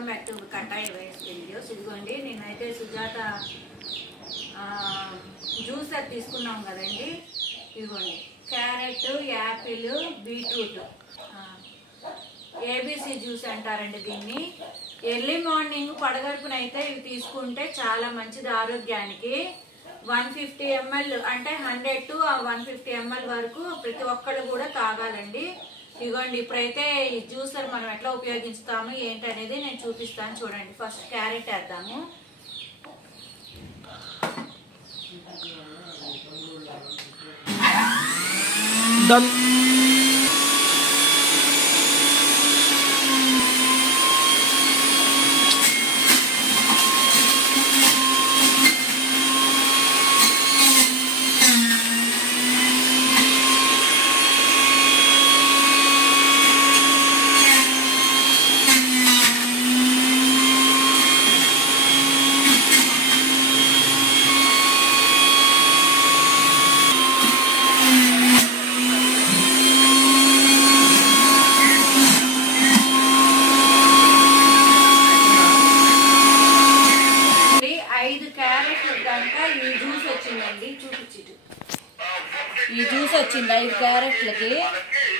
Welcome back to కటాయి వైస్ videos. ఇదిగోండి నేనైతే సుజాత జ్యూసర్ తీసుకున్నాం కదండి. ఇదిగోండి carrot, apple, beetroot, ABC juice అంటారండి దీన్ని. ఎర్లీ మార్నింగ్ పడగడుపునైతే ఇవి తీసుకుంటే చాలా మంచిది ఆరోగ్యానికి. 150 ml అంటే 100 to 150 ml వరకు ప్రతి ఒక్కళ్ళు కూడా తాగాలండి. ఇదిగోండి ఇప్పుడైతే ఈ జ్యూసర్ మనం ఎట్లా ఉపయోగిస్తాము ఏంటనేది నేను చూపిస్తాను చూడండి. ఫస్ట్ క్యారెట్ వేద్దాము. ఈ జ్యూస్ వచ్చింది 5 క్యారెట్లకి.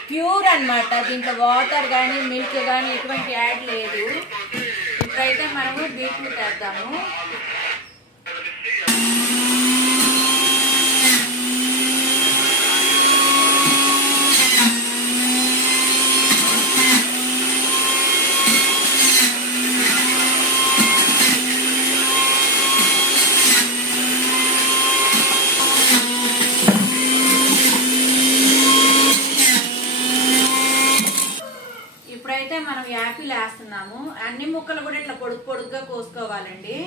ప్యూర్ అన్నమాట. దీంట్లో వాటర్ కానీ మిల్క్ కానీ ఎటువంటి యాడ్ లేదు. ఇప్పుడైతే మనము బీట్రూట్ వేద్దాము. ఇప్పుడైతే మనం యాపిల్ వేస్తున్నాము. అన్ని ముక్కలు కూడా ఇట్లా పొడుగు పొడుగ్గా కోసుకోవాలండి.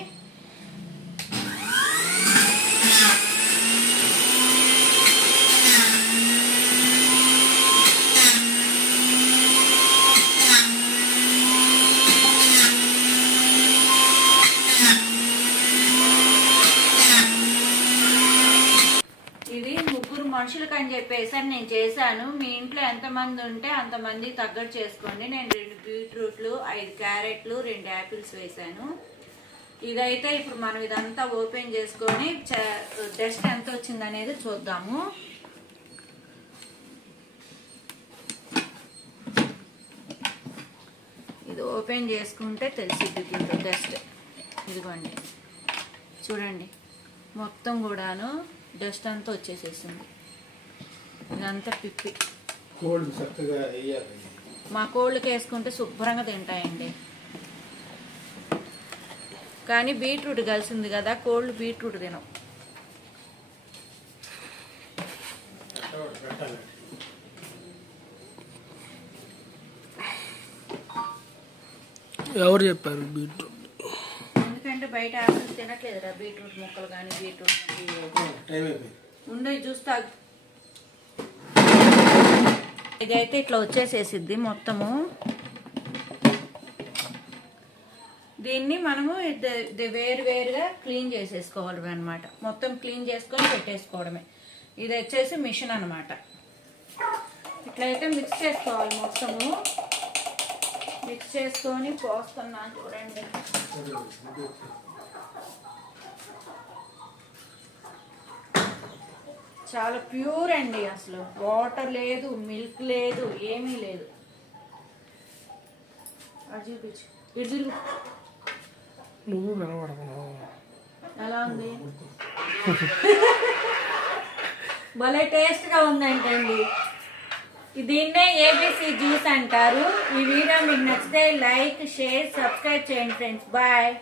ఇది 3 మనుషులకు అని చెప్పేసి నేను చేశాను. మీ ఇంట్లో ఎంతమంది ఉంటే అంతమంది తగ్గట్టు చేసుకోండి. నేను 2 బీట్రూట్లు, 5 క్యారెట్లు, 2 యాపిల్స్ వేసాను. ఇదైతే ఇప్పుడు మనం ఇదంతా ఓపెన్ చేసుకొని డస్ట్ ఎంత వచ్చింది అనేది చూద్దాము. ఇది ఓపెన్ చేసుకుంటే తెలిసిద్ది దీంట్లో డస్ట్. ఇదిగోండి చూడండి మొత్తం కూడాను డస్ట్ అంతా వచ్చేసేసింది. ఇదంతా పిప్పి. మా కోళ్ళకి వేసుకుంటే శుభ్రంగా తింటాయండి. కానీ బీట్రూట్ కలిసింది కదా, కోళ్ళు బీట్రూట్ తినవు. ఎవరు చెప్పారు బీట్రూట్? ఎందుకంటే బయట ఆపిల్స్ తినట్లేదురా బీట్రూట్ ముక్కలు కానీ. బీట్రూట్ ఉండే చూస్తా. ఇదైతే ఇట్లా వచ్చేసేసిద్ది మొత్తము. దీన్ని మనము వేరు వేరుగా క్లీన్ చేసేసుకోవాలి అన్నమాట. మొత్తం క్లీన్ చేసుకొని పెట్టేసుకోవడమే. ఇది వచ్చేసి మిషన్ అన్నమాట. ఇట్లయితే మిక్స్ చేసుకోవాలి మొత్తము. మిక్స్ చేసుకొని పోస్తున్నాను చూడండి. చాలా ప్యూర్ అండి. అసలు వాటర్ లేదు, మిల్క్ లేదు, ఏమీ లేదు. అది చూపించు. ఇటు నువ్వు కనబడుతున్నావు. ఎలా ఉంది? భలే టేస్ట్ గా ఉందంటండి. దీన్నే ఏబీసీ జ్యూస్ అంటారు. ఈ వీడియో మీకు నచ్చితే లైక్, షేర్, సబ్స్క్రైబ్ చేయండి ఫ్రెండ్స్. బాయ్.